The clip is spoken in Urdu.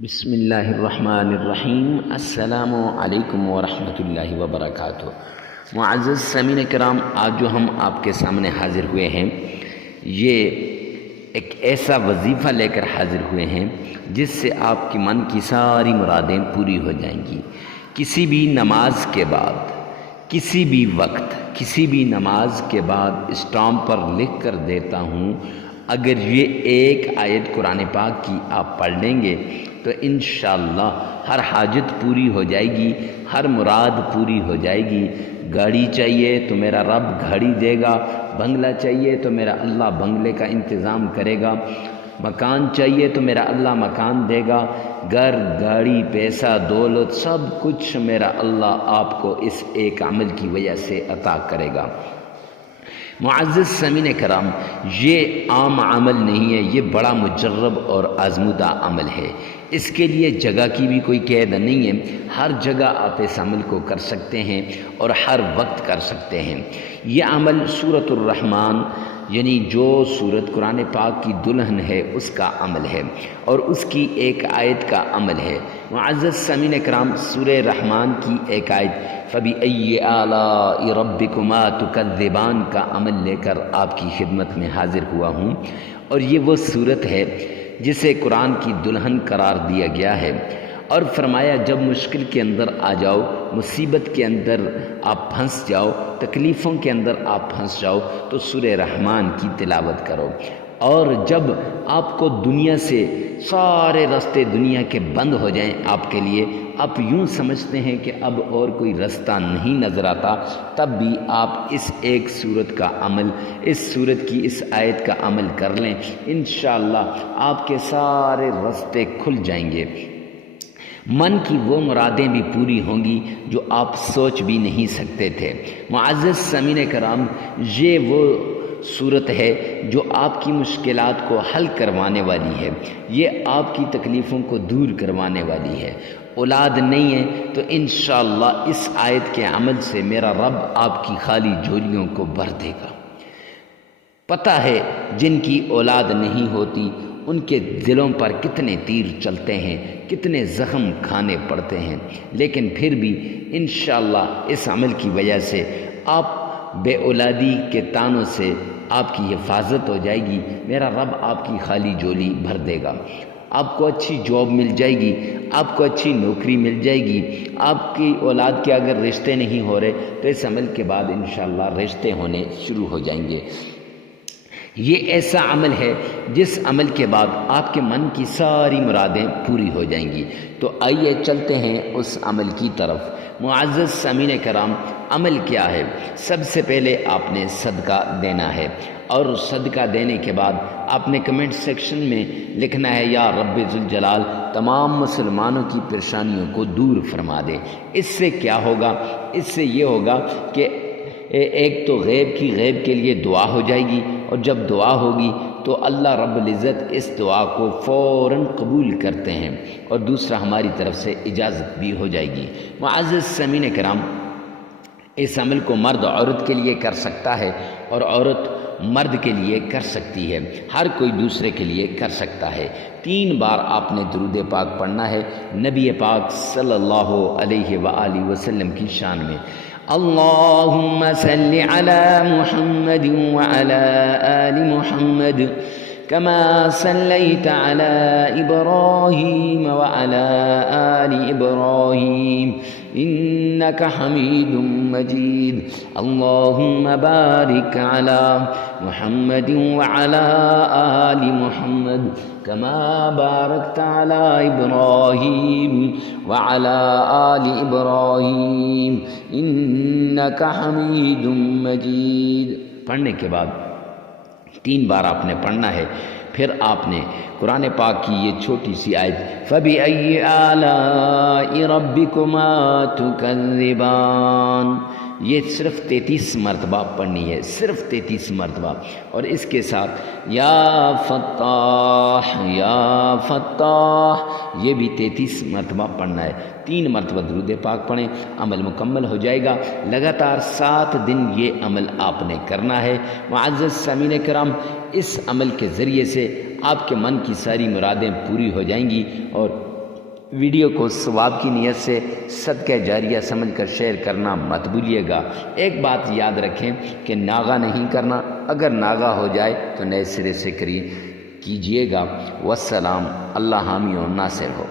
بسم اللہ الرحمن الرحیم۔ السلام علیکم ورحمۃ اللہ وبرکاتہ۔ معزز سامعین کرام، آج جو ہم آپ کے سامنے حاضر ہوئے ہیں، یہ ایک ایسا وظیفہ لے کر حاضر ہوئے ہیں جس سے آپ کی من کی ساری مرادیں پوری ہو جائیں گی۔ کسی بھی نماز کے بعد، کسی بھی وقت، کسی بھی نماز کے بعد اسٹامپ پر لکھ کر دیتا ہوں، اگر یہ ایک آیت قرآن پاک کی آپ پڑھ لیں گے تو انشاءاللہ ہر حاجت پوری ہو جائے گی، ہر مراد پوری ہو جائے گی۔ گاڑی چاہیے تو میرا رب گاڑی دے گا، بنگلہ چاہیے تو میرا اللہ بنگلے کا انتظام کرے گا، مکان چاہیے تو میرا اللہ مکان دے گا، گھر، گاڑی، پیسہ، دولت، سب کچھ میرا اللہ آپ کو اس ایک عمل کی وجہ سے عطا کرے گا۔ معزز سامعین کرام، یہ عام عمل نہیں ہے، یہ بڑا مجرب اور آزمودہ عمل ہے۔ اس کے لیے جگہ کی بھی کوئی قید نہیں ہے، ہر جگہ آپ اس عمل کو کر سکتے ہیں اور ہر وقت کر سکتے ہیں۔ یہ عمل سورۃ الرحمن، یعنی جو سورت قرآن پاک کی دلہن ہے، اس کا عمل ہے اور اس کی ایک آیت کا عمل ہے۔ معزز سامعین کرام، سورہ رحمان کی ایک آیت فَبِأَيِّ آلَاءِ رَبِّكُمَا تُكَذِّبَانِ کا عمل لے کر آپ کی خدمت میں حاضر ہوا ہوں، اور یہ وہ صورت ہے جسے قرآن کی دلہن قرار دیا گیا ہے، اور فرمایا جب مشکل کے اندر آ جاؤ، مصیبت کے اندر آپ پھنس جاؤ، تکلیفوں کے اندر آپ پھنس جاؤ تو سورہ رحمان کی تلاوت کرو، اور جب آپ کو دنیا سے سارے راستے دنیا کے بند ہو جائیں آپ کے لیے، آپ یوں سمجھتے ہیں کہ اب اور کوئی راستہ نہیں نظر آتا، تب بھی آپ اس ایک صورت کا عمل، اس صورت کی اس آیت کا عمل کر لیں، انشاءاللہ آپ کے سارے راستے کھل جائیں گے۔ من کی وہ مرادیں بھی پوری ہوں گی جو آپ سوچ بھی نہیں سکتے تھے۔ معزز سامعین کرام، یہ وہ صورت ہے جو آپ کی مشکلات کو حل کروانے والی ہے، یہ آپ کی تکلیفوں کو دور کروانے والی ہے۔ اولاد نہیں ہے تو انشاءاللہ اس آیت کے عمل سے میرا رب آپ کی خالی جھولیوں کو بھر دے گا۔ پتہ ہے جن کی اولاد نہیں ہوتی ان کے دلوں پر کتنے تیر چلتے ہیں، کتنے زخم کھانے پڑتے ہیں، لیکن پھر بھی انشاءاللہ اس عمل کی وجہ سے آپ بے اولادی کے طعنوں سے آپ کی حفاظت ہو جائے گی، میرا رب آپ کی خالی جھولی بھر دے گا۔ آپ کو اچھی جاب مل جائے گی، آپ کو اچھی نوکری مل جائے گی، آپ کی اولاد کے اگر رشتے نہیں ہو رہے تو اس عمل کے بعد انشاءاللہ رشتے ہونے شروع ہو جائیں گے۔ یہ ایسا عمل ہے جس عمل کے بعد آپ کے من کی ساری مرادیں پوری ہو جائیں گی۔ تو آئیے چلتے ہیں اس عمل کی طرف۔ معزز سامعین کرام، عمل کیا ہے؟ سب سے پہلے آپ نے صدقہ دینا ہے، اور صدقہ دینے کے بعد آپ نے کمنٹ سیکشن میں لکھنا ہے یا رب ذوالجلال تمام مسلمانوں کی پریشانیوں کو دور فرما دے۔ اس سے کیا ہوگا؟ اس سے یہ ہوگا کہ ایک تو غیب کے لیے دعا ہو جائے گی، اور جب دعا ہوگی تو اللہ رب العزت اس دعا کو فوراً قبول کرتے ہیں، اور دوسرا ہماری طرف سے اجازت بھی ہو جائے گی۔ معزز سامعین کرام، اس عمل کو مرد عورت کے لیے کر سکتا ہے اور عورت مرد کے لیے کر سکتی ہے، ہر کوئی دوسرے کے لیے کر سکتا ہے۔ 3 بار آپ نے درود پاک پڑھنا ہے نبی پاک صلی اللہ علیہ وآلہ وسلم کی شان میں۔ اللہم صلی علی محمد وعلی آل محمد کما صلیت علی ابراہیم وعلی آل ابراہیم انک حمید مجید۔ اللہم بارک علی محمد وعلی آل محمد کما بارکت علی ابراہیم وعلی آل ابراہیم انک حمید مجید۔ پڑھنے کے بعد 3 بار آپ نے پڑھنا ہے، پھر آپ نے قرآن پاک کی یہ چھوٹی سی آیت فَبِأَيِّ آلَاءِ رَبِّكُمَا تُكَذِّبَانِ، یہ صرف 33 مرتبہ پڑھنی ہے، صرف 33 مرتبہ، اور اس کے ساتھ یا فتاح یا فتاح یہ بھی 33 مرتبہ پڑھنا ہے۔ 3 مرتبہ درود پاک پڑھیں، عمل مکمل ہو جائے گا۔ لگاتار 7 دن یہ عمل آپ نے کرنا ہے۔ معزز سامعین کرام، اس عمل کے ذریعے سے آپ کے من کی ساری مرادیں پوری ہو جائیں گی، اور ویڈیو کو ثواب کی نیت سے صدقہ جاریہ سمجھ کر شیئر کرنا مت بھولیے گا۔ ایک بات یاد رکھیں کہ ناغہ نہیں کرنا، اگر ناغہ ہو جائے تو نئے سرے سے کیجیے گا۔ والسلام، اللہ حامی و ناصر ہو۔